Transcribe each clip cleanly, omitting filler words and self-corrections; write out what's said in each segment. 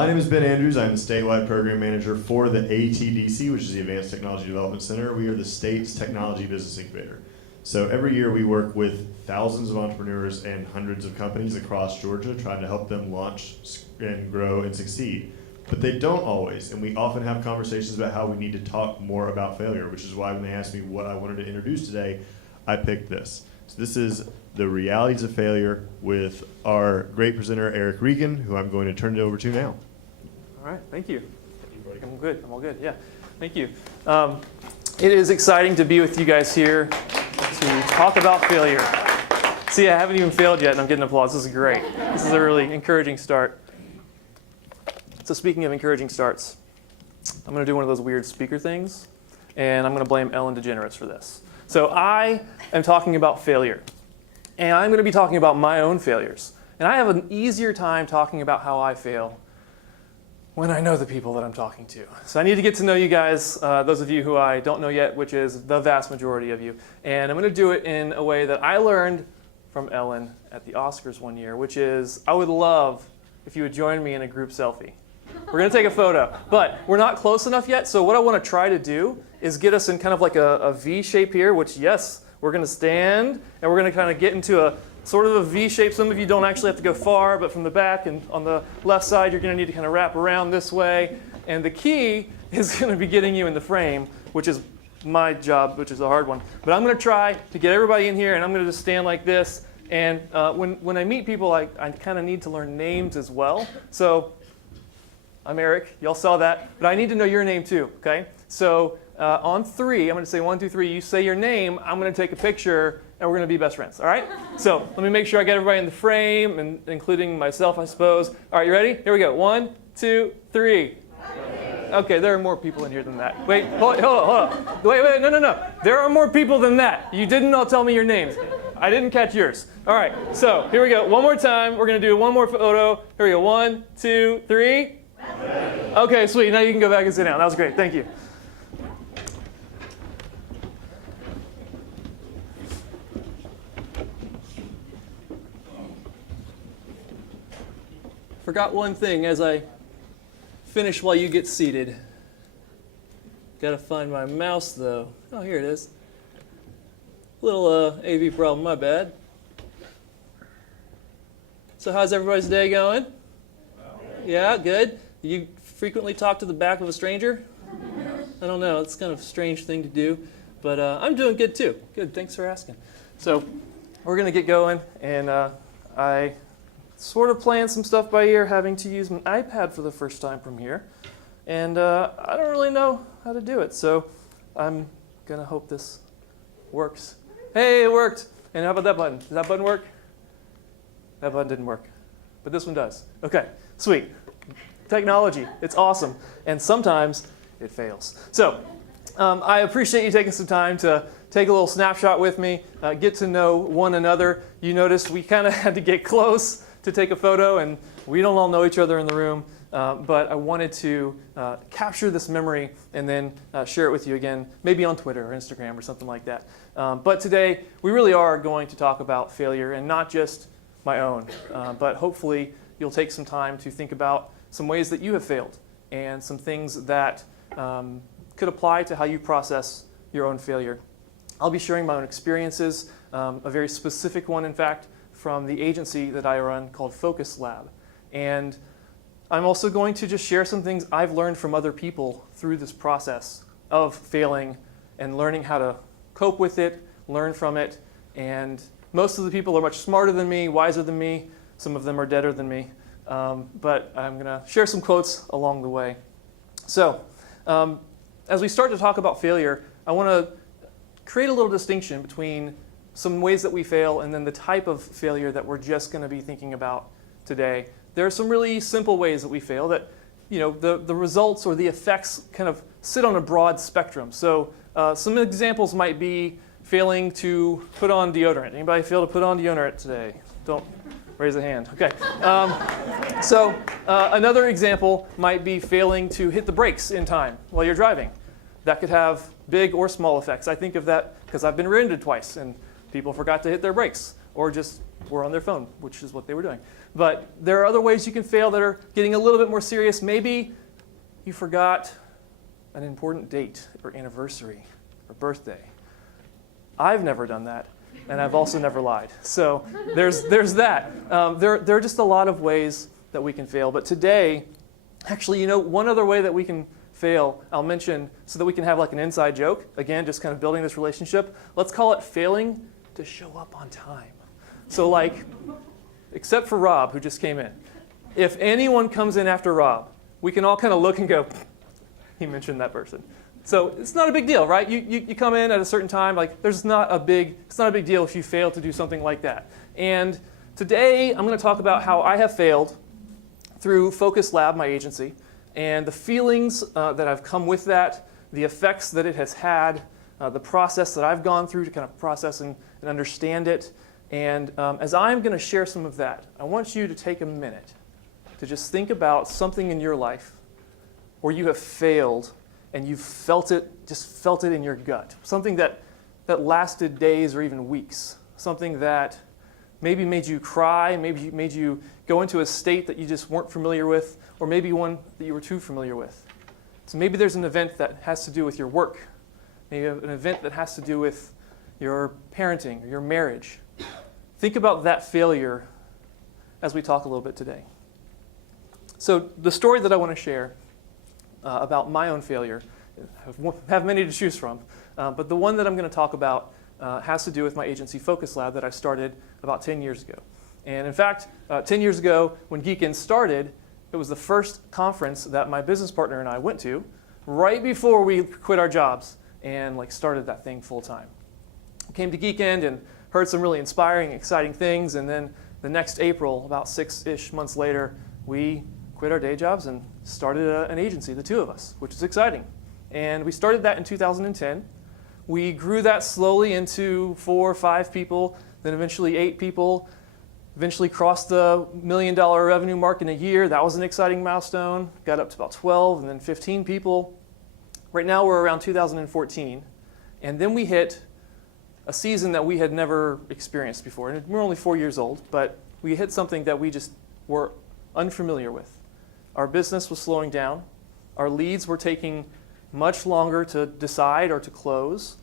My name is Ben Andrews. I'm the statewide program manager for the ATDC, which is the Advanced Technology Development Center. We are the state's technology business incubator. So every year we work with thousands of entrepreneurs and hundreds of companies across Georgia, trying to help them launch and grow and succeed. But they don't always, and we often have conversations about how we need to talk more about failure, which is why when they asked me what I wanted to introduce today, I picked this. So this is the realities of failure with our great presenter, Erik, who I'm going to turn it over to now. All right, thank you. I'm good, I'm all good, yeah. Thank you. It is exciting to be with you guys here to talk about failure. See, I haven't even failed yet and I'm getting applause. This is great. This is a really encouraging start. So speaking of encouraging starts, I'm going to do one of those weird speaker things, and I'm going to blame Ellen DeGeneres for this. So I am talking about failure, and I'm going to be talking about my own failures. And I have an easier time talking about how I fail when I know the people that I'm talking to. So I need to get to know you guys, those of you who I don't know yet, which is the vast majority of you. And I'm going to do it in a way that I learned from Ellen at the Oscars one year, which is I would love if you would join me in a group selfie. We're going to take a photo, but we're not close enough yet, so what I want to try to do is get us in kind of like a V shape here, which, yes, we're going to stand, and we're going to kind of get into a sort of a V shape. Some of you don't actually have to go far, but from the back and on the left side, you're going to need to kind of wrap around this way, and the key is going to be getting you in the frame, which is my job, which is a hard one. But I'm going to try to get everybody in here, and I'm going to just stand like this, and when I meet people, I kind of need to learn names as well. So I'm Erik. Y'all saw that. But I need to know your name too, okay? So on 3, I'm going to say 1, 2, 3. You say your name. I'm going to take a picture, and we're going to be best friends, all right? So let me make sure I get everybody in the frame, and including myself, I suppose. All right, you ready? Here we go. 1, 2, 3. Okay, there are more people in here than that. Wait, hold on. Wait, no. There are more people than that. You didn't all tell me your names. I didn't catch yours. All right, so here we go. One more time. We're going to do one more photo. Here we go. 1, 2, 3. Okay, sweet. Now you can go back and sit down. That was great. Thank you. Forgot one thing as I finish while you get seated. Got to find my mouse, though. Oh, here it is. Little AV problem, my bad. So how's everybody's day going? Yeah, good. You frequently talk to the back of a stranger? I don't know. It's kind of a strange thing to do. But I'm doing good, too. Good. Thanks for asking. So we're going to get going. And I sort of planned some stuff by ear, having to use an iPad for the first time from here. And I don't really know how to do it. So I'm going to hope this works. Hey, it worked. And how about that button? Does that button work? That button didn't work. But this one does. OK, sweet. Technology, it's awesome. And sometimes it fails. So I appreciate you taking some time to take a little snapshot with me, get to know one another. You noticed we kind of had to get close to take a photo, and we don't all know each other in the room. But I wanted to capture this memory and then share it with you again, maybe on Twitter or Instagram or something like that. But today, we really are going to talk about failure, and not just my own, but hopefully you'll take some time to think about some ways that you have failed and some things that could apply to how you process your own failure. I'll be sharing my own experiences, a very specific one, in fact, from the agency that I run called Focus Lab. And I'm also going to just share some things I've learned from other people through this process of failing and learning how to cope with it, learn from it. And most of the people are much smarter than me, wiser than me. Some of them are deader than me. But I'm going to share some quotes along the way. So as we start to talk about failure, I want to create a little distinction between some ways that we fail and then the type of failure that we're just going to be thinking about today. There are some really simple ways that we fail that, the results or the effects kind of sit on a broad spectrum. So some examples might be failing to put on deodorant. Anybody fail to put on deodorant today? Don't raise a hand. Okay. So another example might be failing to hit the brakes in time while you're driving. That could have big or small effects. I think of that because I've been rear-ended twice and people forgot to hit their brakes or just were on their phone, which is what they were doing. But there are other ways you can fail that are getting a little bit more serious. Maybe you forgot an important date or anniversary or birthday. I've never done that, and I've also never lied. So there's that. There are just a lot of ways that we can fail. But today, actually, one other way that we can fail, I'll mention so that we can have like an inside joke. Again, just kind of building this relationship. Let's call it failing to show up on time. So like, except for Rob, who just came in. If anyone comes in after Rob, we can all kind of look and go, he mentioned that person. So it's not a big deal, right? You come in at a certain time, like it's not a big deal if you fail to do something like that. And today I'm going to talk about how I have failed through Focus Lab, my agency, and the feelings that have come with that, the effects that it has had, the process that I've gone through to kind of process and understand it. And as I'm going to share some of that, I want you to take a minute to just think about something in your life where you have failed and you've felt it in your gut. Something that lasted days or even weeks. Something that maybe made you cry, maybe made you go into a state that you just weren't familiar with, or maybe one that you were too familiar with. So maybe there's an event that has to do with your work. Maybe an event that has to do with your parenting or your marriage. Think about that failure as we talk a little bit today. So the story that I want to share about my own failure, I have many to choose from, but the one that I'm going to talk about has to do with my agency Focus Lab that I started about 10 years ago. And in fact, 10 years ago when Geekend started, it was the first conference that my business partner and I went to right before we quit our jobs and started that thing full time. Came to Geekend and heard some really inspiring, exciting things, and then the next April, about 6-ish months later, we quit our day jobs and started an agency, the two of us, which is exciting. And we started that in 2010. We grew that slowly into 4 or 5 people, then eventually 8 people, eventually crossed the $1 million revenue mark in a year. That was an exciting milestone. Got up to about 12 and then 15 people. Right now we're around 2014. And then we hit a season that we had never experienced before. And we're only 4 years old, but we hit something that we just were unfamiliar with. Our business was slowing down. Our leads were taking much longer to decide or to close.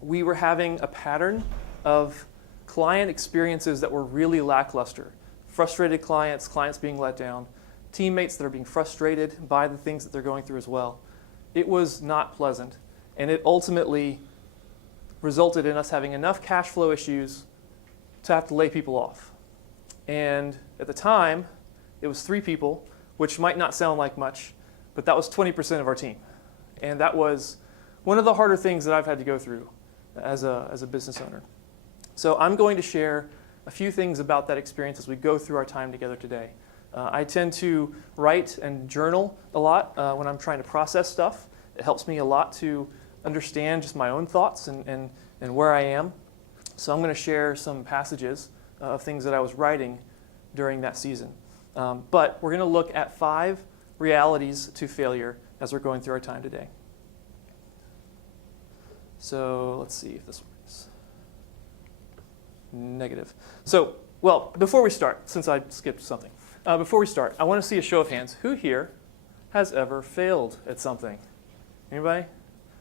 We were having a pattern of client experiences that were really lackluster. Frustrated clients, clients being let down, teammates that are being frustrated by the things that they're going through as well. It was not pleasant, and it ultimately resulted in us having enough cash flow issues to have to lay people off. And at the time, it was 3 people, which might not sound like much, but that was 20% of our team. And that was one of the harder things that I've had to go through as a business owner. So I'm going to share a few things about that experience as we go through our time together today. I tend to write and journal a lot when I'm trying to process stuff. It helps me a lot to understand just my own thoughts and where I am. So I'm going to share some passages of things that I was writing during that season. But we're going to look at 5 realities to failure as we're going through our time today. So let's see if this works. Negative. So, well, before we start, since I skipped something, before we start, I want to see a show of hands. Who here has ever failed at something? Anybody?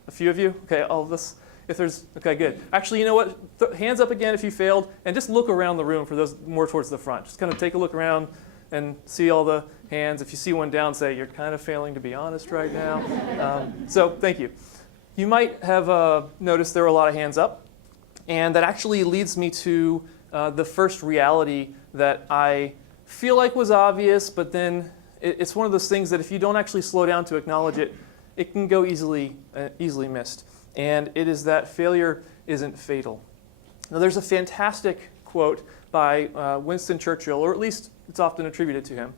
A few of you? Okay, all of us. If there's, okay, good. Actually, you know what? Hands up again if you failed, and just look around the room for those more towards the front. Just kind of take a look around and see all the hands. If you see one down, say, you're kind of failing to be honest right now. So thank you. You might have noticed there were a lot of hands up, and that actually leads me to the first reality that I feel like was obvious, but then it's one of those things that if you don't actually slow down to acknowledge it, it can go easily missed. And it is that failure isn't fatal. Now there's a fantastic quote by Winston Churchill, or at least it's often attributed to him.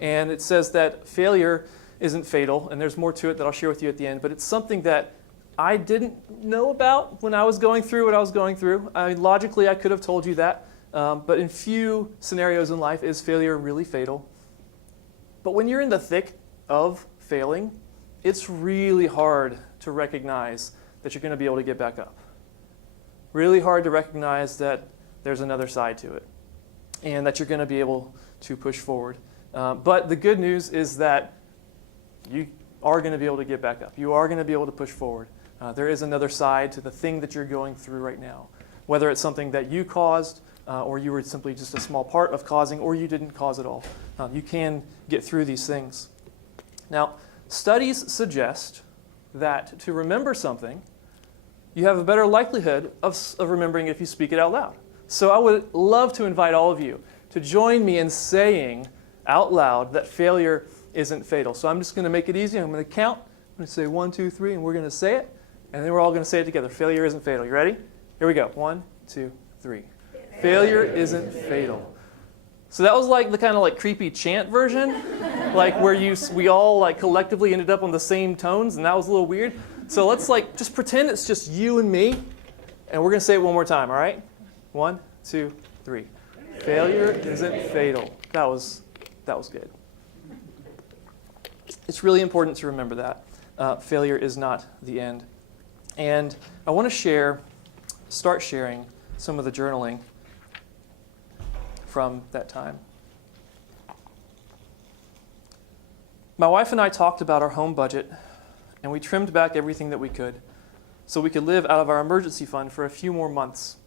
And it says that failure isn't fatal, and there's more to it that I'll share with you at the end, but it's something that I didn't know about when I was going through what I was going through. I mean, logically, I could have told you that, but in few scenarios in life is failure really fatal. But when you're in the thick of failing, it's really hard to recognize that you're going to be able to get back up. Really hard to recognize that there's another side to it, and that you're going to be able to push forward. But the good news is that you are going to be able to get back up. You are going to be able to push forward. There is another side to the thing that you're going through right now, whether it's something that you caused or you were simply just a small part of causing, or you didn't cause it all. You can get through these things. Now, studies suggest that to remember something, you have a better likelihood of remembering if you speak it out loud. So I would love to invite all of you to join me in saying out loud that failure isn't fatal. So I'm just going to make it easy. I'm going to count. I'm going to say 1, 2, 3, and we're going to say it. And then we're all going to say it together. Failure isn't fatal. You ready? Here we go. 1, 2, 3. Failure isn't fatal. So that was like the kind of like creepy chant version, like where we all like collectively ended up on the same tones, and that was a little weird. So let's like just pretend it's just you and me, and we're going to say it one more time, all right? 1, 2, 3. Failure isn't fatal. That was good. It's really important to remember that. Failure is not the end. And I want to start sharing some of the journaling from that time. My wife and I talked about our home budget, and we trimmed back everything that we could so we could live out of our emergency fund for a few more months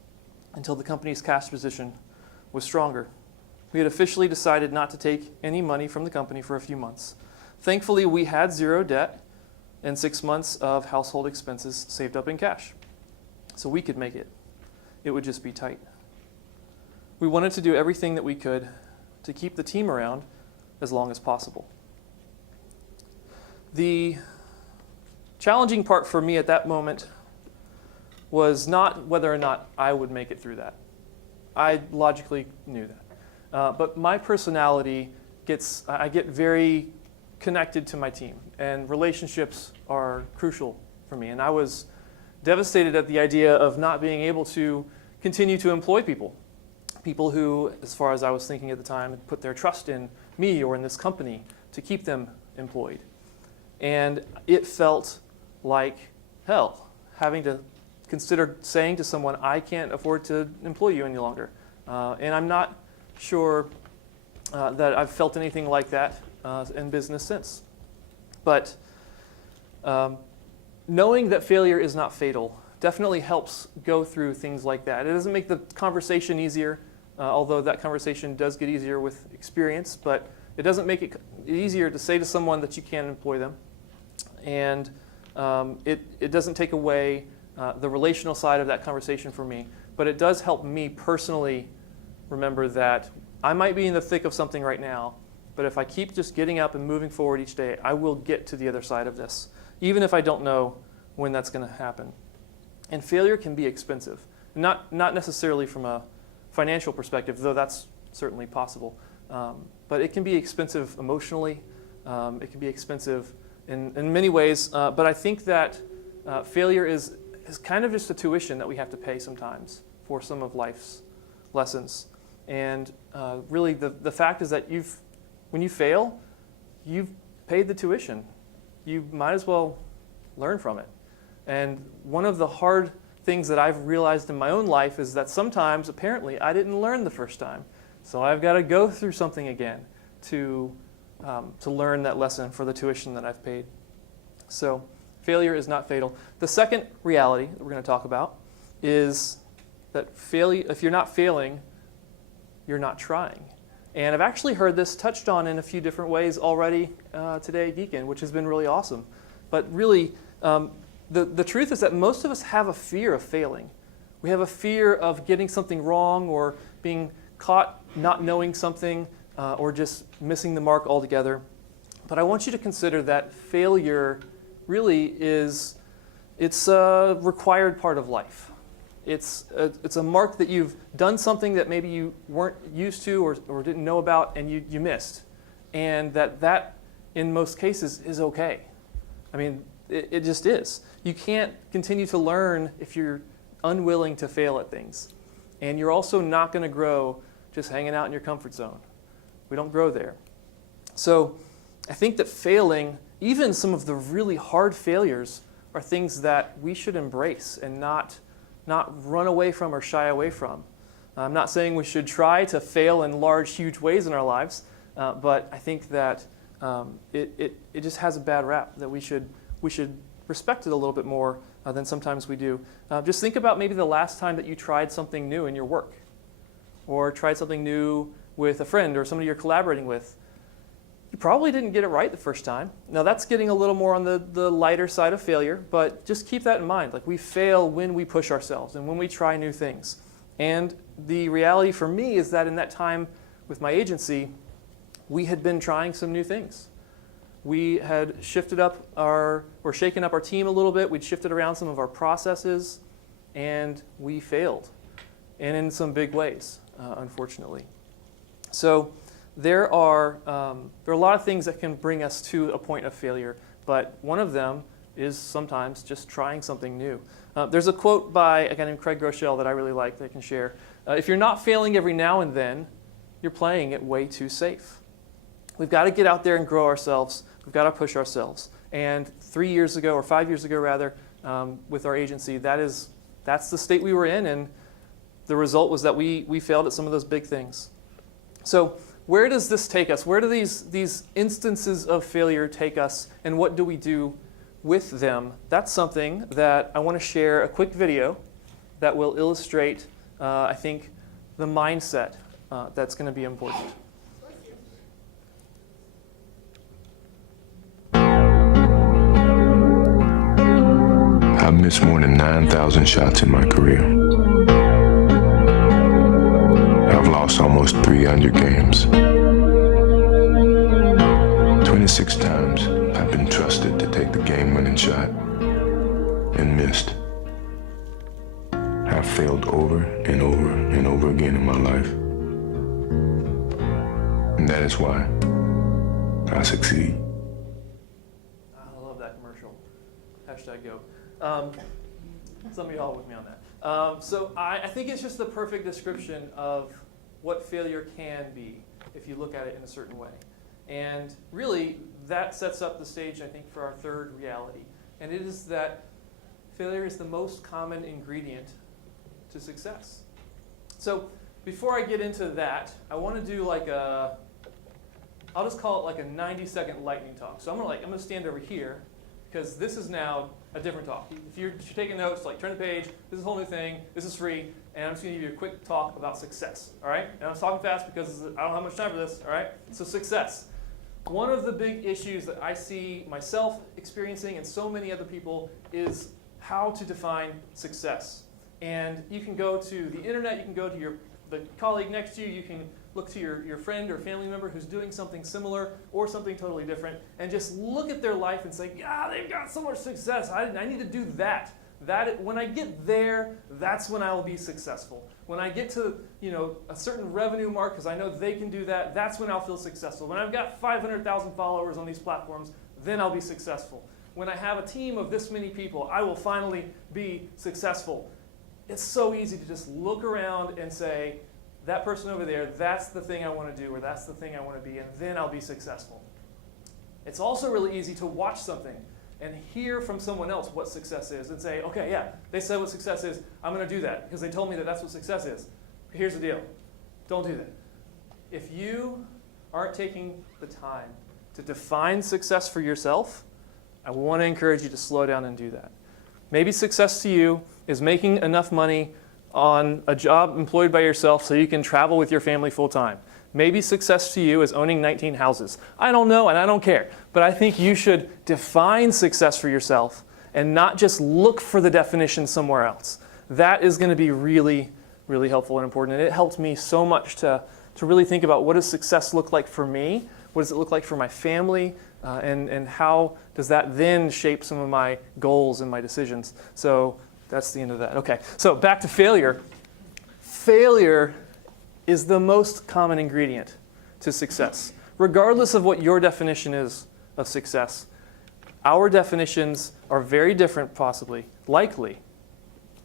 until the company's cash position was stronger. We had officially decided not to take any money from the company for a few months. Thankfully, we had 0 debt and 6 months of household expenses saved up in cash, so we could make it. It would just be tight. We wanted to do everything that we could to keep the team around as long as possible. The challenging part for me at that moment was not whether or not I would make it through that. I logically knew that. But my personality I get very connected to my team, and relationships are crucial for me. And I was devastated at the idea of not being able to continue to employ people who, as far as I was thinking at the time, had put their trust in me or in this company to keep them employed. And it felt like hell, having to consider saying to someone, I can't afford to employ you any longer. And I'm not sure that I've felt anything like that in business since. But knowing that failure is not fatal definitely helps go through things like that. It doesn't make the conversation easier, although that conversation does get easier with experience, but it doesn't make it easier to say to someone that you can't employ them. And it doesn't take away the relational side of that conversation for me, but it does help me personally remember that I might be in the thick of something right now, but if I keep just getting up and moving forward each day, I will get to the other side of this, even if I don't know when that's going to happen. And failure can be expensive, not necessarily from a financial perspective, though that's certainly possible, but it can be expensive emotionally. It can be expensive in many ways, but I think that failure is kind of just a tuition that we have to pay sometimes for some of life's lessons. And really the fact is that when you fail, you've paid the tuition. You might as well learn from it. And one of the hard things that I've realized in my own life is that sometimes, apparently, I didn't learn the first time. So I've got to go through something again to learn that lesson for the tuition that I've paid. So failure is not fatal. The second reality that we're going to talk about is that if you're not failing, you're not trying. And I've actually heard this touched on in a few different ways already today at Geekend, which has been really awesome. But really, the truth is that most of us have a fear of failing. We have a fear of getting something wrong or being caught not knowing something or just missing the mark altogether. But I want you to consider that failure really it's a required part of life. It's a mark that you've done something that maybe you weren't used to or didn't know about and you missed. And that, in most cases, is okay. I mean, it just is. You can't continue to learn if you're unwilling to fail at things. And you're also not going to grow just hanging out in your comfort zone. We don't grow there. So I think that failing, even some of the really hard failures, are things that we should embrace and not run away from or shy away from. I'm not saying we should try to fail in large, huge ways in our lives, but I think that it just has a bad rap, that we should respect it a little bit more than sometimes we do. Just think about maybe the last time that you tried something new in your work, or tried something new with a friend or somebody you're collaborating with. You probably didn't get it right the first time. Now that's getting a little more on the lighter side of failure, but just keep that in mind. Like, we fail when we push ourselves and when we try new things. And the reality for me is that in that time with my agency, we had been trying some new things. We had shaken up our team a little bit. We'd shifted around some of our processes, and we failed, and in some big ways, unfortunately. So there are a lot of things that can bring us to a point of failure, but one of them is sometimes just trying something new. There's a quote by a guy named Craig Groeschel that I really like that I can share. If you're not failing every now and then, you're playing it way too safe. We've got to get out there and grow ourselves. We've got to push ourselves. And 3 years ago, or 5 years ago rather, with our agency, that's the state we were in, and the result was that we failed at some of those big things. So where does this take us? Where do these instances of failure take us, and what do we do with them? That's something that I want to share a quick video that will illustrate, I think, the mindset that's going to be important. I've missed more than 9,000 shots in my career. I've lost almost 300 games. 26 times I've been trusted to take the game-winning shot and missed. I've failed over and over and over again in my life. And that is why I succeed. I love that commercial. #go. Some of y'all with me on that. So I think it's just the perfect description of what failure can be if you look at it in a certain way. And really, that sets up the stage, I think, for our third reality. And it is that failure is the most common ingredient to success. So before I get into that, I want to do I'll just call it like a 90-second lightning talk. So I'm going to stand over here, because this is now a different talk. If you're taking notes, turn the page, this is a whole new thing, this is free, and I'm just going to give you a quick talk about success, all right? And I'm talking fast because I don't have much time for this, all right? So success. One of the big issues that I see myself experiencing and so many other people is how to define success. And you can go to the internet, you can go to the colleague next to you, you can look to your friend or family member who's doing something similar or something totally different, and just look at their life and say, yeah, they've got so much success. I need to do that. When I get there, that's when I will be successful. When I get to a certain revenue mark, because I know they can do that, that's when I'll feel successful. When I've got 500,000 followers on these platforms, then I'll be successful. When I have a team of this many people, I will finally be successful. It's so easy to just look around and say, that person over there, that's the thing I want to do, or that's the thing I want to be, and then I'll be successful. It's also really easy to watch something and hear from someone else what success is and say, okay, yeah, they said what success is, I'm going to do that because they told me that that's what success is. Here's the deal. Don't do that. If you aren't taking the time to define success for yourself, I want to encourage you to slow down and do that. Maybe success to you is making enough money on a job employed by yourself so you can travel with your family full time. Maybe success to you is owning 19 houses. I don't know and I don't care, but I think you should define success for yourself and not just look for the definition somewhere else. That is going to be really, really helpful and important. And it helped me so much to really think about, what does success look like for me? What does it look like for my family? And how does that then shape some of my goals and my decisions? So that's the end of that. Okay, so back to failure. Failure is the most common ingredient to success. Regardless of what your definition is of success, our definitions are very different, possibly, likely,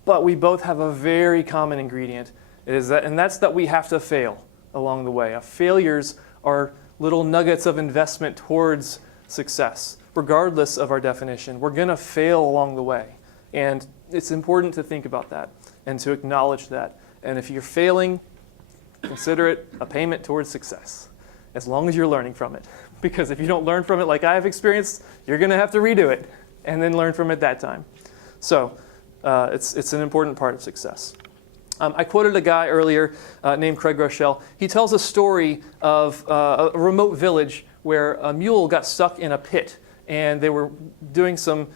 but we both have a very common ingredient, and that's that we have to fail along the way. Failures are little nuggets of investment towards success. Regardless of our definition, we're going to fail along the way. And it's important to think about that and to acknowledge that And if you're failing, consider it a payment towards success, as long as you're learning from it. Because if you don't learn from it like I have experienced, you're going to have to redo it and then learn from it that time. So it's an important part of success. I quoted a guy earlier named Craig Rochelle. He tells a story of a remote village where a mule got stuck in a pit, and they were doing some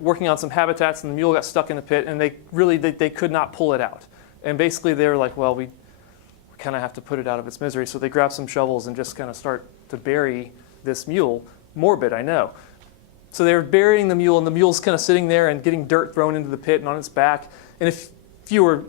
working on some habitats, and the mule got stuck in the pit, and they could not pull it out. And basically they were like, well, we kind of have to put it out of its misery. So they grabbed some shovels and just kind of start to bury this mule. Morbid, I know. So they were burying the mule, and the mule's kind of sitting there and getting dirt thrown into the pit and on its back. And if you were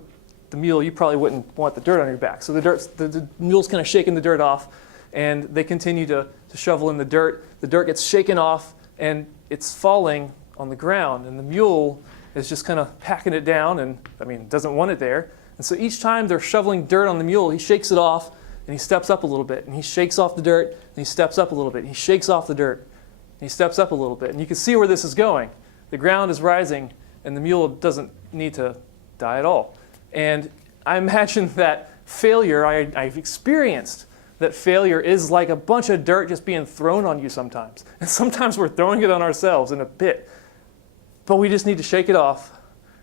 the mule, you probably wouldn't want the dirt on your back. So the mule's kind of shaking the dirt off, and they continue to shovel in the dirt. The dirt gets shaken off, and it's falling on the ground. And the mule is just kind of packing it down, and doesn't want it there. And so each time they're shoveling dirt on the mule, he shakes it off, and he steps up a little bit. And he shakes off the dirt, and he steps up a little bit. And he shakes off the dirt, and he steps up a little bit. And you can see where this is going. The ground is rising, and the mule doesn't need to die at all. And I imagine that failure, I've experienced that failure is like a bunch of dirt just being thrown on you sometimes. And sometimes we're throwing it on ourselves in a pit. But we just need to shake it off,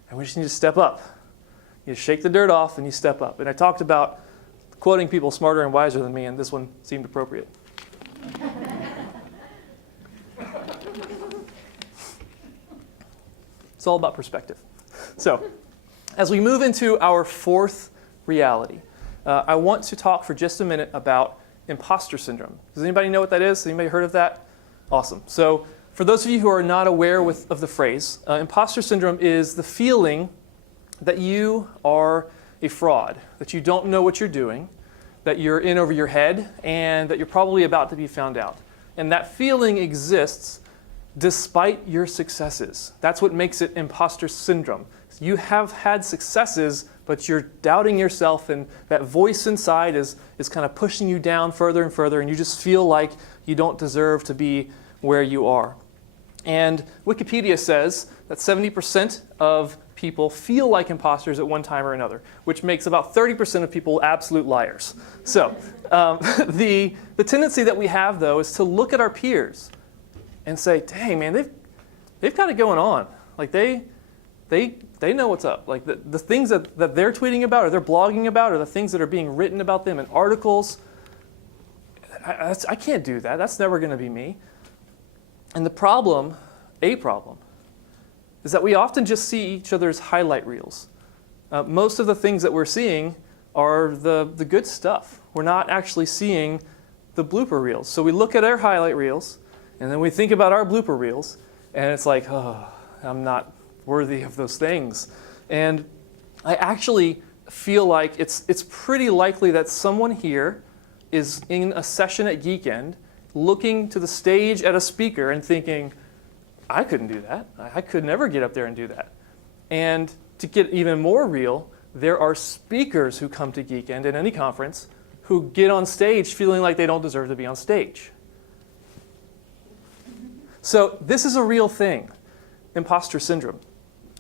and we just need to step up. You shake the dirt off, and you step up. And I talked about quoting people smarter and wiser than me, and this one seemed appropriate. It's all about perspective. So, as we move into our fourth reality, I want to talk for just a minute about imposter syndrome. Does anybody know what that is? Anybody heard of that? Awesome. So, for those of you who are not aware of the phrase, imposter syndrome is the feeling that you are a fraud, that you don't know what you're doing, that you're in over your head, and that you're probably about to be found out. And that feeling exists despite your successes. That's what makes it imposter syndrome. You have had successes, but you're doubting yourself, and that voice inside is kind of pushing you down further and further, and you just feel like you don't deserve to be where you are. And Wikipedia says that 70% of people feel like imposters at one time or another, which makes about 30% of people absolute liars. So the tendency that we have, though, is to look at our peers and say, dang, man, they've got it going on. Like they know what's up. Like the things that they're tweeting about or they're blogging about or the things that are being written about them in articles, I can't do that. That's never going to be me. And the problem, is that we often just see each other's highlight reels. Most of the things that we're seeing are the good stuff. We're not actually seeing the blooper reels. So we look at our highlight reels, and then we think about our blooper reels, and it's like, oh, I'm not worthy of those things. And I actually feel like it's pretty likely that someone here is in a session at Geekend looking to the stage at a speaker and thinking, I couldn't do that. I could never get up there and do that. And to get even more real, there are speakers who come to Geekend at any conference who get on stage feeling like they don't deserve to be on stage. So this is a real thing, imposter syndrome.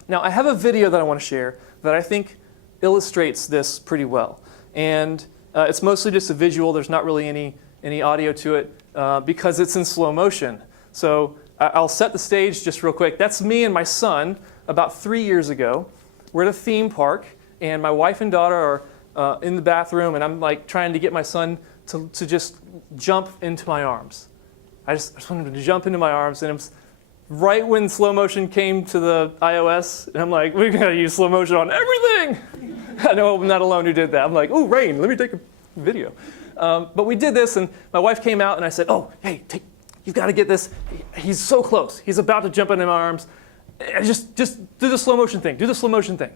Now, I have a video that I want to share that I think illustrates this pretty well. And it's mostly just a visual. There's not really any audio to it because it's in slow motion. So I'll set the stage just real quick. That's me and my son about 3 years ago. We're at a theme park, and my wife and daughter are in the bathroom, and I'm like trying to get my son to just jump into my arms. I just wanted him to jump into my arms, and it was right when slow motion came to the iOS, and I'm like, we're going to use slow motion on everything. I know I'm not alone who did that. I'm like, oh, Rain, let me take a video. But we did this, and my wife came out, and I said, oh, hey, you've got to get this. He's so close. He's about to jump into my arms. Just do the slow motion thing. Do the slow motion thing.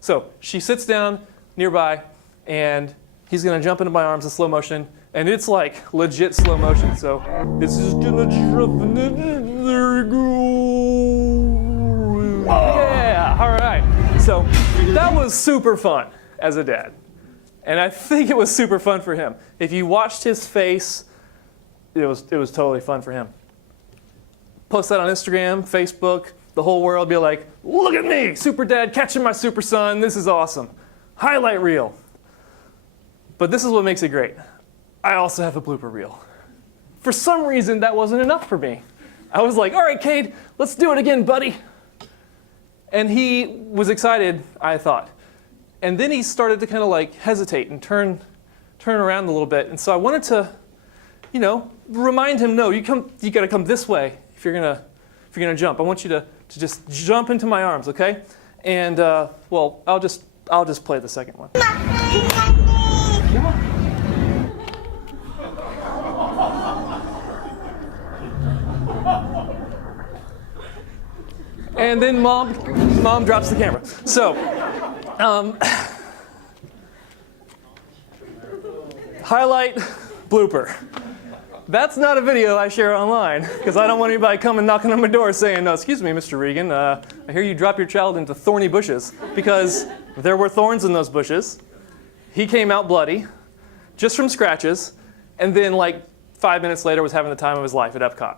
So she sits down nearby, and he's going to jump into my arms in slow motion. And it's like legit slow motion. So this is going to jump in. There we go. Yeah, all right. So that was super fun as a dad. And I think it was super fun for him. If you watched his face, it was totally fun for him. Post that on Instagram, Facebook, the whole world, be like, look at me, super dad catching my super son, this is awesome. highlight reel. But this is what makes it great. I also have a blooper reel. For some reason, that wasn't enough for me. I was like, all right, Cade, let's do it again, buddy. And he was excited, I thought. And then he started to kind of like hesitate and turn around a little bit. And so I wanted to, remind him, no, you got to come this way if you're gonna jump. I want you to just jump into my arms, okay? And well, I'll just play the second one. And then mom drops the camera. So, highlight, blooper. That's not a video I share online because I don't want anybody coming knocking on my door saying, "No, excuse me, Mr. Reagan, I hear you drop your child into thorny bushes," because there were thorns in those bushes. He came out bloody, just from scratches, and then like 5 minutes later was having the time of his life at Epcot.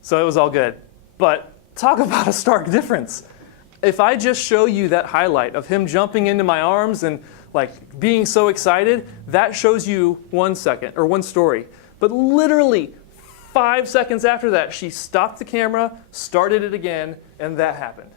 So it was all good. But talk about a stark difference. If I just show you that highlight of him jumping into my arms and like being so excited, that shows you 1 second or one story. But literally 5 seconds after that, she stopped the camera, started it again, and that happened.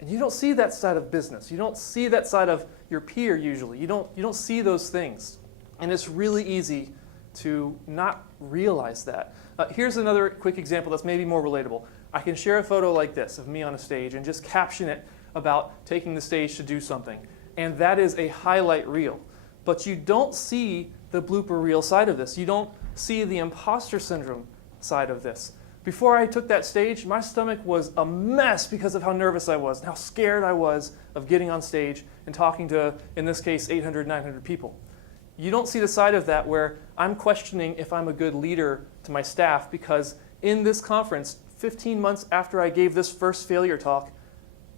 And you don't see that side of business. You don't see that side of your peer usually. You don't see those things. And it's really easy to not realize that. Here's another quick example that's maybe more relatable. I can share a photo like this of me on a stage and just caption it about taking the stage to do something. And that is a highlight reel. But you don't see the blooper reel side of this. You don't see the imposter syndrome side of this. Before I took that stage, my stomach was a mess because of how nervous I was and how scared I was of getting on stage and talking to, in this case, 800, 900 people. You don't see the side of that where I'm questioning if I'm a good leader to my staff because in this conference, 15 months after I gave this first failure talk,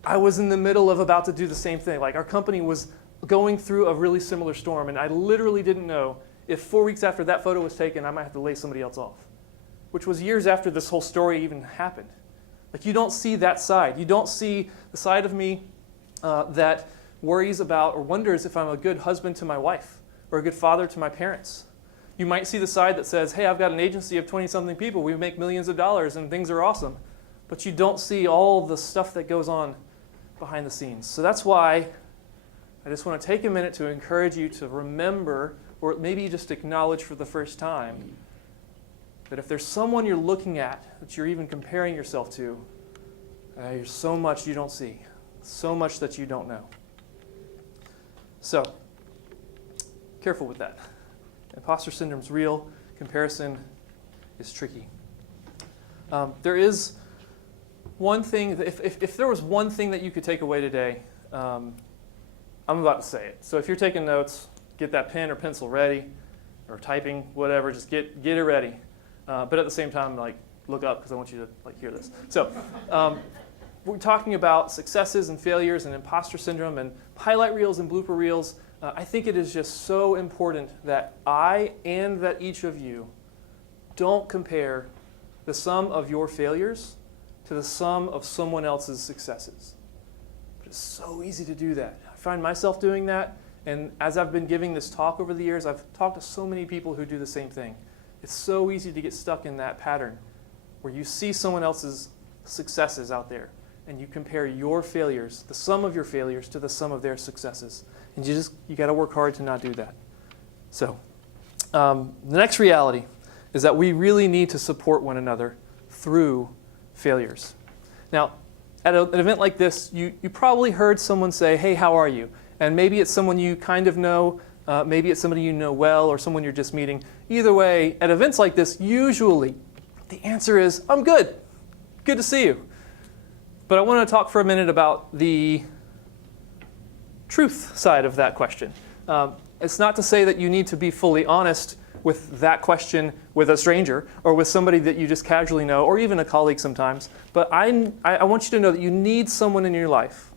I was in the middle of about to do the same thing. Like our company was going through a really similar storm, and I literally didn't know if 4 weeks after that photo was taken, I might have to lay somebody else off, which was years after this whole story even happened. Like you don't see that side. You don't see the side of me that worries about or wonders if I'm a good husband to my wife or a good father to my parents. You might see the side that says, hey, I've got an agency of 20-something people. We make millions of dollars and things are awesome. But you don't see all the stuff that goes on behind the scenes. So that's why I just want to take a minute to encourage you to remember, or maybe just acknowledge for the first time, that if there's someone you're looking at, that you're even comparing yourself to, there's so much you don't see, so much that you don't know. So, careful with that. Imposter syndrome's real. Comparison is tricky. There is one thing, if there was one thing that you could take away today, I'm about to say it. So if you're taking notes, get that pen or pencil ready, or typing, whatever, just get it ready. But at the same time, look up because I want you to hear this. So we're talking about successes and failures and imposter syndrome and highlight reels and blooper reels. I think it is just so important that I and that each of you don't compare the sum of your failures to the sum of someone else's successes. But it's so easy to do that. I find myself doing that, and as I've been giving this talk over the years, I've talked to so many people who do the same thing. It's so easy to get stuck in that pattern where you see someone else's successes out there and you compare your failures, the sum of your failures, to the sum of their successes. And you got to work hard to not do that. So the next reality is that we really need to support one another through failures. Now, at an event like this, you probably heard someone say, hey, how are you? And maybe it's someone you kind of know, maybe it's somebody you know well, or someone you're just meeting. Either way, at events like this, usually the answer is, I'm good. Good to see you. But I want to talk for a minute about the truth side of that question. It's not to say that you need to be fully honest with that question with a stranger or with somebody that you just casually know, or even a colleague sometimes. But I want you to know that you need someone in your life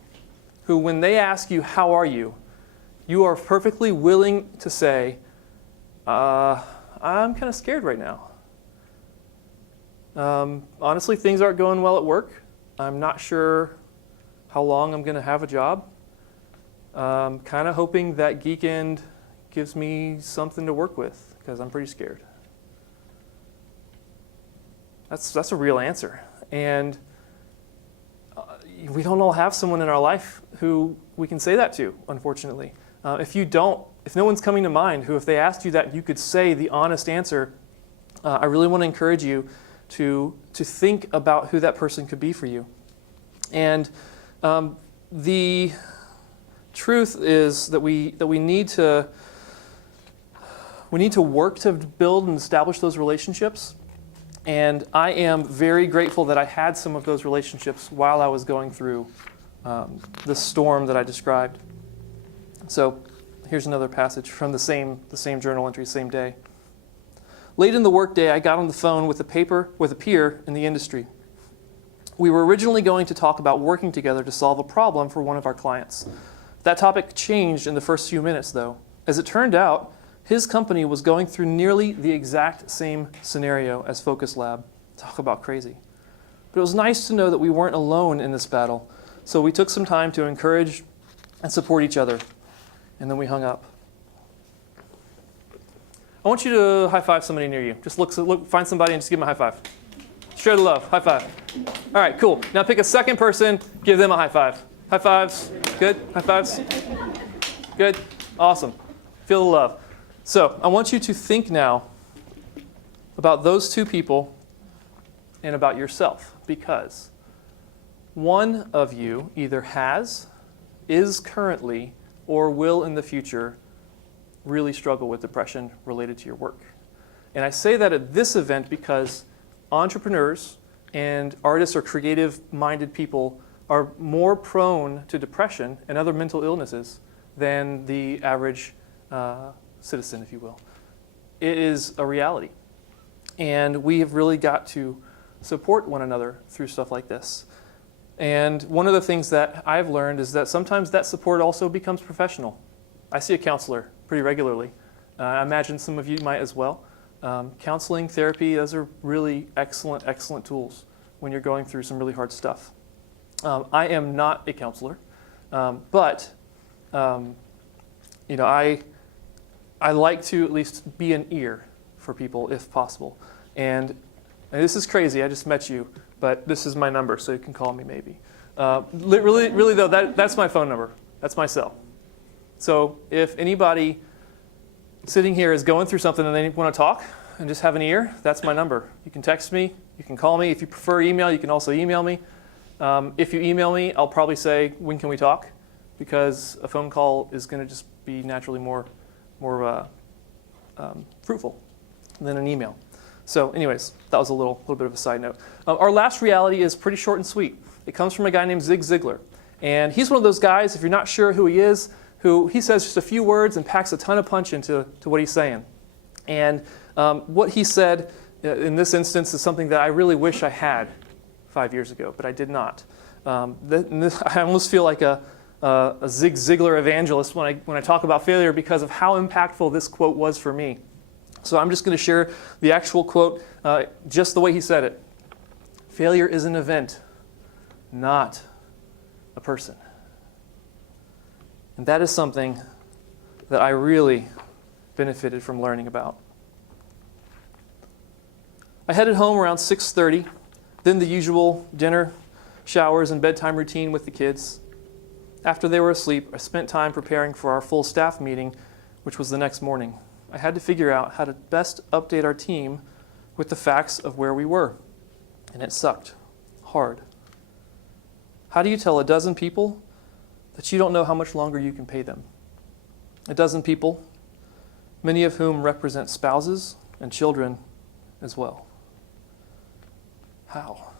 who, when they ask you, how are you, you are perfectly willing to say, I'm kind of scared right now. Honestly, things aren't going well at work. I'm not sure how long I'm going to have a job. kind of hoping that Geekend gives me something to work with, because I'm pretty scared. That's a real answer. And we don't all have someone in our life who we can say that to, unfortunately. If no one's coming to mind who, if they asked you that, you could say the honest answer, I really want to encourage you to think about who that person could be for you. And the truth is that we need to work to build and establish those relationships. And I am very grateful that I had some of those relationships while I was going through the storm that I described. So here's another passage from the same journal entry, same day. Late in the workday, I got on the phone with a peer in the industry. We were originally going to talk about working together to solve a problem for one of our clients. That topic changed in the first few minutes, though. As it turned out, his company was going through nearly the exact same scenario as Focus Lab. Talk about crazy. But it was nice to know that we weren't alone in this battle, so we took some time to encourage and support each other, and then we hung up. I want you to high five somebody near you. Just look, find somebody and just give them a high five. Share the love. High five. All right, cool. Now pick a second person, give them a high five. High fives. Good. High fives. Good. Awesome. Feel the love. So I want you to think now about those two people and about yourself, because one of you either has, is currently, or will in the future really struggle with depression related to your work. And I say that at this event because entrepreneurs and artists or creative-minded people are more prone to depression and other mental illnesses than the average citizen, if you will. It is a reality. And we have really got to support one another through stuff like this. And one of the things that I've learned is that sometimes that support also becomes professional. I see a counselor pretty regularly. I imagine some of you might as well. Counseling, therapy, those are really excellent, excellent tools when you're going through some really hard stuff. I am not a counselor, but I like to at least be an ear for people if possible. And this is crazy, I just met you, but this is my number, so you can call me maybe. Really though, that's my phone number. That's my cell. So if anybody sitting here is going through something and they want to talk and just have an ear, that's my number. You can text me, you can call me. If you prefer email, you can also email me. If you email me, I'll probably say, when can we talk? Because a phone call is going to just be naturally more fruitful than an email. So anyways, that was a little bit of a side note. Our last reality is pretty short and sweet. It comes from a guy named Zig Ziglar. And he's one of those guys, if you're not sure who he is, who he says just a few words and packs a ton of punch into what he's saying. And what he said in this instance is something that I really wish I had 5 years ago, but I did not. I almost feel like a Zig Ziglar evangelist when I talk about failure because of how impactful this quote was for me. So I'm just going to share the actual quote just the way he said it. Failure is an event, not a person. And that is something that I really benefited from learning about. I headed home around 6:30, then the usual dinner, showers, and bedtime routine with the kids. After they were asleep, I spent time preparing for our full staff meeting, which was the next morning. I had to figure out how to best update our team with the facts of where we were. And it sucked. Hard. How do you tell a dozen people that you don't know how much longer you can pay them? A dozen people, many of whom represent spouses and children as well. How?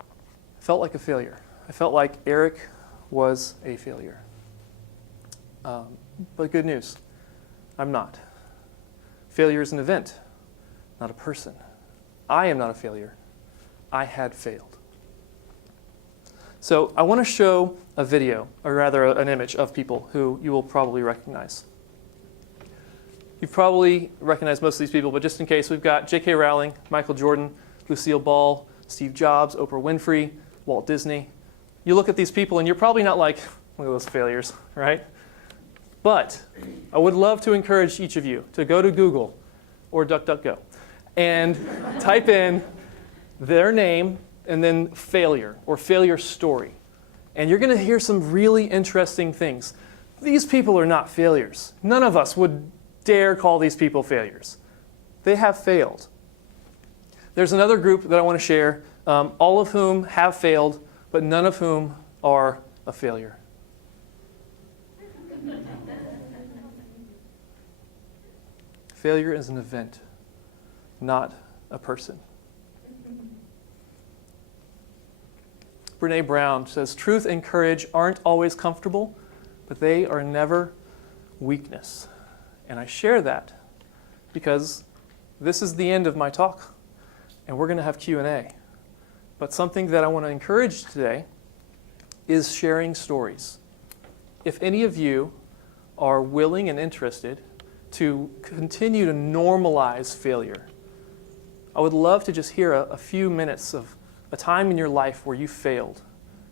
I felt like a failure. I felt like Erik was a failure. But good news, I'm not. Failure is an event, not a person. I am not a failure. I had failed. So I want to show a video, or rather an image of people who you will probably recognize. You've probably recognized most of these people, but just in case, we've got J.K. Rowling, Michael Jordan, Lucille Ball, Steve Jobs, Oprah Winfrey, Walt Disney. you look at these people and you're probably not like, look at those failures, right? But I would love to encourage each of you to go to Google or DuckDuckGo and type in their name and then failure or failure story. And you're going to hear some really interesting things. These people are not failures. None of us would dare call these people failures. They have failed. There's another group that I want to share, all of whom have failed, but none of whom are a failure. Failure is an event, not a person. Brene Brown says, truth and courage aren't always comfortable, but they are never weakness. And I share that because this is the end of my talk, and we're going to have Q&A. But something that I want to encourage today is sharing stories. If any of you are willing and interested to continue to normalize failure, I would love to just hear a few minutes of a time in your life where you failed,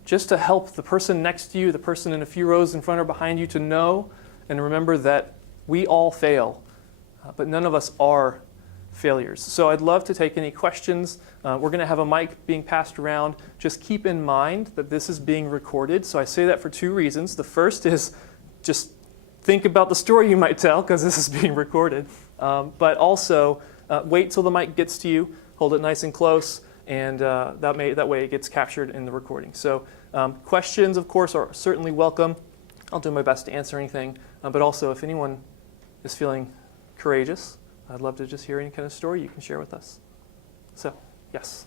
just to help the person next to you, the person in a few rows in front or behind you, to know and remember that we all fail, but none of us are failures. So I'd love to take any questions. We're going to have a mic being passed around. Just keep in mind that this is being recorded. So I say that for two reasons. The first is just think about the story you might tell, because this is being recorded. But also, wait till the mic gets to you. Hold it nice and close. And that way it gets captured in the recording. So questions, of course, are certainly welcome. I'll do my best to answer anything. But also, if anyone is feeling courageous, I'd love to just hear any kind of story you can share with us. So, yes.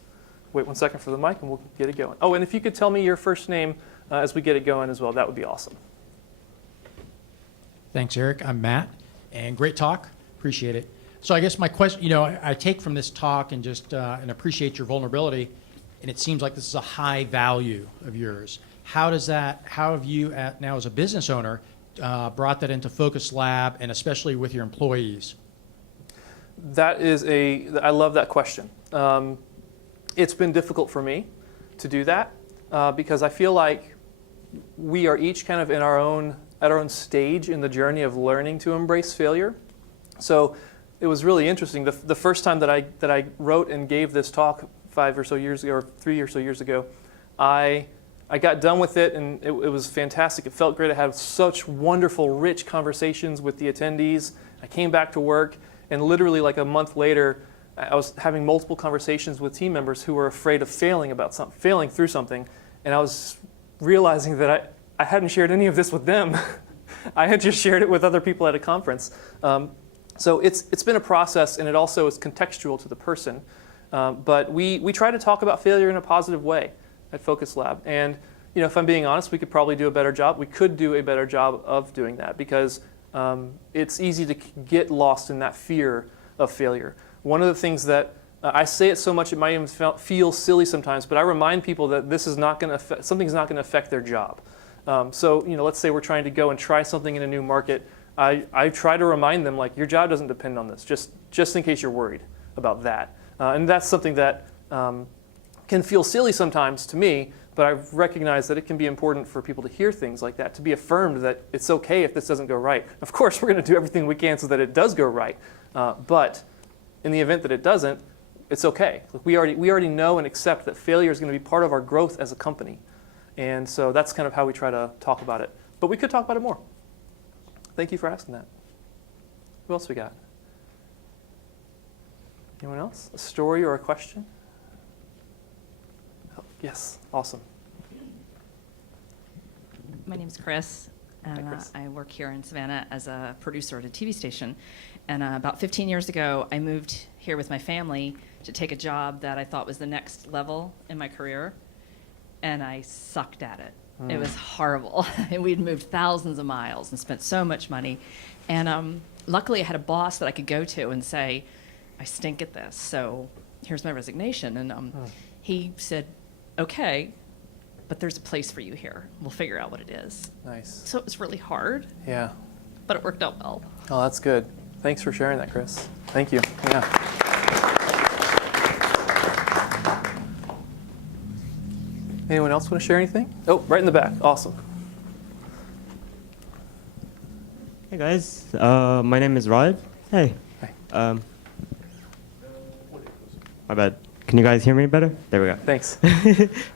Wait 1 second for the mic and we'll get it going. Oh, and if you could tell me your first name as we get it going as well, that would be awesome. Thanks, Erik. I'm Matt, and great talk. Appreciate it. So I guess my question, I take from this talk and just and appreciate your vulnerability, and it seems like this is a high value of yours. How have you, now as a business owner, brought that into Focus Lab, and especially with your employees? I love that question. It's been difficult for me to do that because I feel like we are each kind of at our own stage in the journey of learning to embrace failure. So it was really interesting. The first time that I wrote and gave this talk 5 or so years ago, or 3 or so years ago, I got done with it, and it was fantastic. It felt great. I had such wonderful, rich conversations with the attendees. I came back to work, and literally like a month later, I was having multiple conversations with team members who were afraid of failing through something, and I was realizing that I hadn't shared any of this with them. I had just shared it with other people at a conference. So it's been a process, and it also is contextual to the person. But we try to talk about failure in a positive way at Focus Lab. And if I'm being honest, we could probably do a better job. We could do a better job of doing that because it's easy to get lost in that fear of failure. One of the things that I say it so much it might even feel silly sometimes, but I remind people that this is not going to something's not going to affect their job. So let's say we're trying to go and try something in a new market. I try to remind them, like, your job doesn't depend on this, just in case you're worried about that. And that's something that can feel silly sometimes to me, but I recognize that it can be important for people to hear things like that, to be affirmed that it's okay if this doesn't go right. Of course, we're going to do everything we can so that it does go right, but in the event that it doesn't, it's okay. We already know and accept that failure is going to be part of our growth as a company. And so that's kind of how we try to talk about it. But we could talk about it more. Thank you for asking that. Who else we got? Anyone else? A story or a question? Oh, yes, awesome. My name's Chris, and Chris. I work here in Savannah as a producer at a TV station. And about 15 years ago, I moved here with my family to take a job that I thought was the next level in my career, and I sucked at it. It was horrible. And we'd moved thousands of miles and spent so much money. And luckily, I had a boss that I could go to and say, I stink at this, so here's my resignation. And he said, okay, but there's a place for you here. We'll figure out what it is. Nice. So it was really hard, Yeah. but it worked out well. Oh, that's good. Thanks for sharing that, Chris. Thank you. Yeah. Anyone else want to share anything? Oh, right in the back. Awesome. Hey guys, my name is Rod. Hey. Hi. My bad. Can you guys hear me better? There we go. Thanks.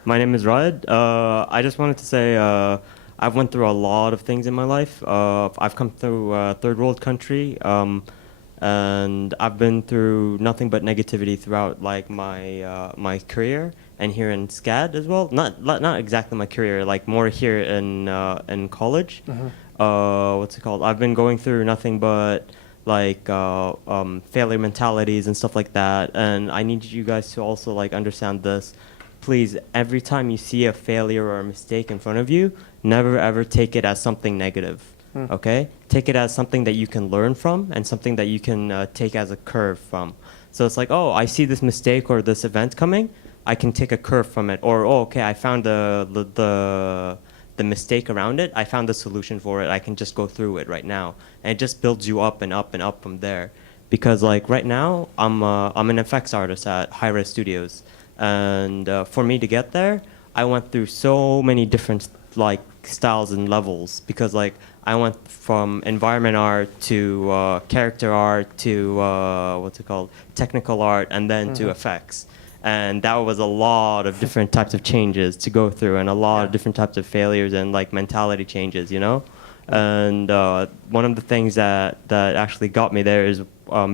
My name is Rod. I just wanted to say I've went through a lot of things in my life. I've come through a third world country, and I've been through nothing but negativity throughout like my career and here in SCAD as well. Not exactly my career, like more here in college. What's it called? I've been going through nothing but like failure mentalities and stuff like that, and I need you guys to also like understand this. Please, every time you see a failure or a mistake in front of you, never ever take it as something negative. Okay? Take it as something that you can learn from and something that you can take as a curve from. So it's like, oh, I see this mistake or this event coming, I can take a curve from it. Or, oh, okay, I found the mistake around it, I found the solution for it, I can just go through it right now. And it just builds you up and up and up from there. Because like right now, I'm an effects artist at High Res Studios. And for me to get there, I went through so many different like styles and levels. Because like I went from environment art to character art to what's it called, technical art, and then to effects. And that was a lot of different types of changes to go through, and a lot of different types of failures and like mentality changes, you know. And one of the things that actually got me there is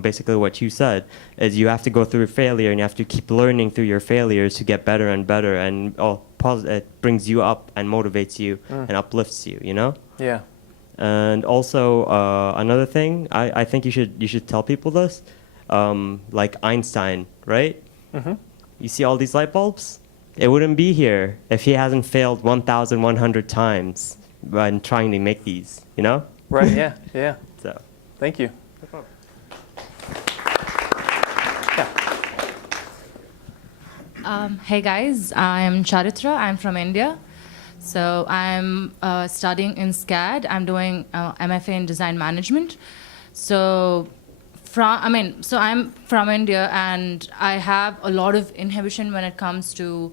basically what you said, is you have to go through failure and you have to keep learning through your failures to get better and better, and it brings you up and motivates you and uplifts you, you know. Yeah. And also another thing, I think you should tell people this, like Einstein, right? You see all these light bulbs? It wouldn't be here if he hasn't failed 1,100 times when trying to make these, you know? Right, yeah, yeah. So. Thank you. Hey guys, I'm Charitra. I'm from India. So I'm studying in SCAD. I'm doing MFA in design management. So I'm from India, and I have a lot of inhibition when it comes to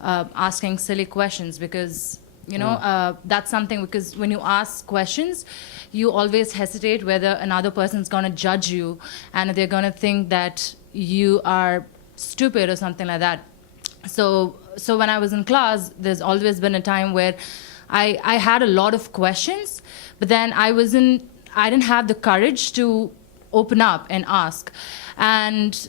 asking silly questions, because you know that's something, because when you ask questions, you always hesitate whether another person's going to judge you and they're going to think that you are stupid or something like that. So when I was in class, there's always been a time where I had a lot of questions, but then I didn't have the courage to open up and ask, and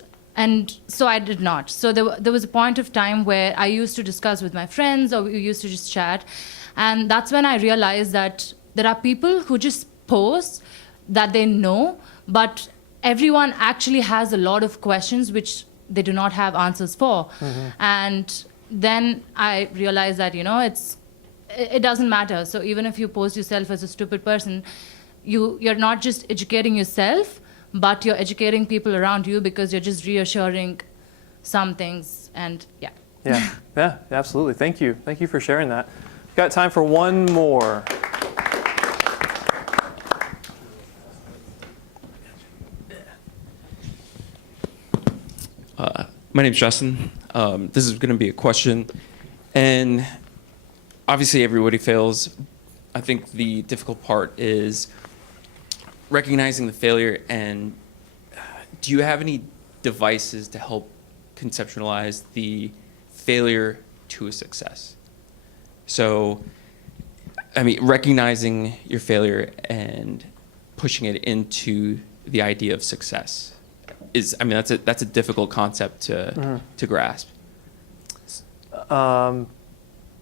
so I did not. So there was a point of time where I used to discuss with my friends, or we used to just chat, and that's when I realized that there are people who just pose that they know, but everyone actually has a lot of questions which they do not have answers for. And then I realized that, you know, it doesn't matter. So even if you pose yourself as a stupid person, you're not just educating yourself, but you're educating people around you, because you're just reassuring some things. And Yeah, absolutely. Thank you for sharing that. We've got time for one more. My name's Justin. This is going to be a question, and obviously everybody fails. I think the difficult part is recognizing the failure. And do you have any devices to help conceptualize the failure to a success? So, I mean, recognizing your failure and pushing it into the idea of success is, I mean, that's a difficult concept to grasp.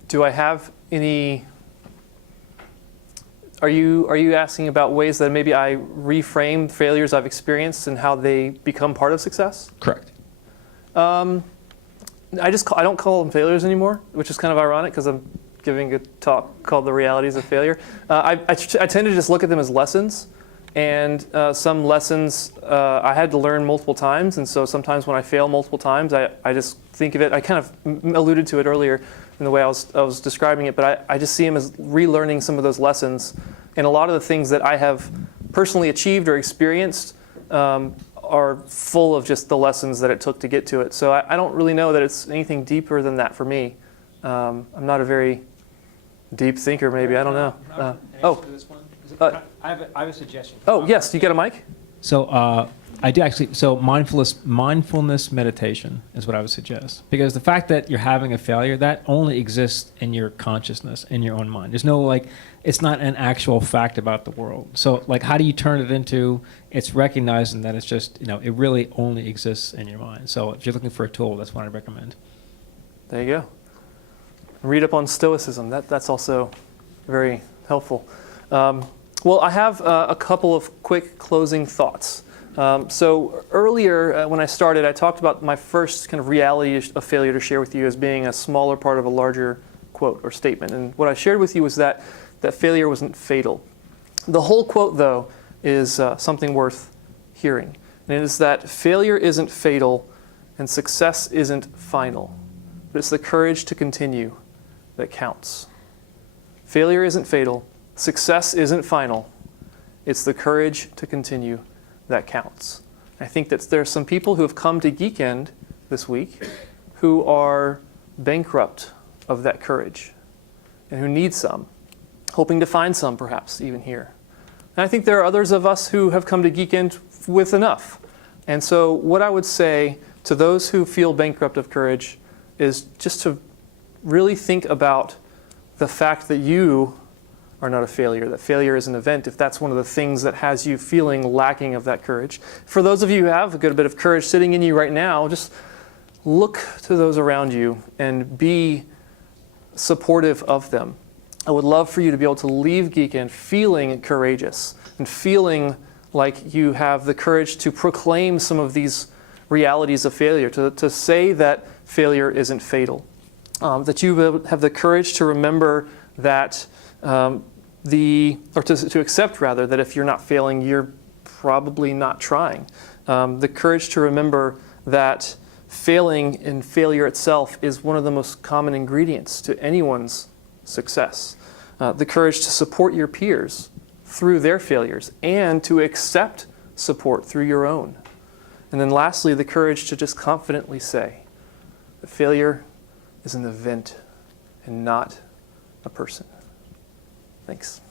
Do I have any? Are you asking about ways that maybe I reframe failures I've experienced and how they become part of success? Correct. I don't call them failures anymore, which is kind of ironic because I'm giving a talk called "The Realities of Failure." I tend to just look at them as lessons, and some lessons I had to learn multiple times, and so sometimes when I fail multiple times, I just think of it. I kind of alluded to it earlier in the way I was describing it, but I just see them as relearning some of those lessons, and a lot of the things that I have personally achieved or experienced are full of just the lessons that it took to get to it. So I don't really know that it's anything deeper than that for me. I'm not a very deep thinker, maybe. I don't know. I have a suggestion. Oh, yes, you got a mic? So I do actually. So mindfulness meditation is what I would suggest, because the fact that you're having a failure, that only exists in your consciousness, in your own mind. There's no it's not an actual fact about the world. So how do you turn it into? It's recognizing that it's just it really only exists in your mind. So if you're looking for a tool, that's what I recommend. There you go. Read up on Stoicism. That's also very helpful. Well, I have a couple of quick closing thoughts. So earlier, when I started, I talked about my first kind of reality of failure to share with you as being a smaller part of a larger quote or statement. And what I shared with you was that failure wasn't fatal. The whole quote, though, is something worth hearing. And it is that failure isn't fatal and success isn't final, but it's the courage to continue that counts. Failure isn't fatal. Success isn't final. It's the courage to continue that counts. I think that there are some people who have come to Geekend this week who are bankrupt of that courage and who need some, hoping to find some perhaps even here. And I think there are others of us who have come to Geekend with enough. And so what I would say to those who feel bankrupt of courage is just to really think about the fact that you are not a failure, that failure is an event, if that's one of the things that has you feeling lacking of that courage. For those of you who have a good bit of courage sitting in you right now, just look to those around you and be supportive of them. I would love for you to be able to leave Geekend feeling courageous and feeling like you have the courage to proclaim some of these realities of failure, to say that failure isn't fatal. That you have the courage to remember that to accept rather that if you're not failing, you're probably not trying. The courage to remember that failing and failure itself is one of the most common ingredients to anyone's success. The courage to support your peers through their failures and to accept support through your own. And then lastly, the courage to just confidently say that failure is an event and not a person. Thanks.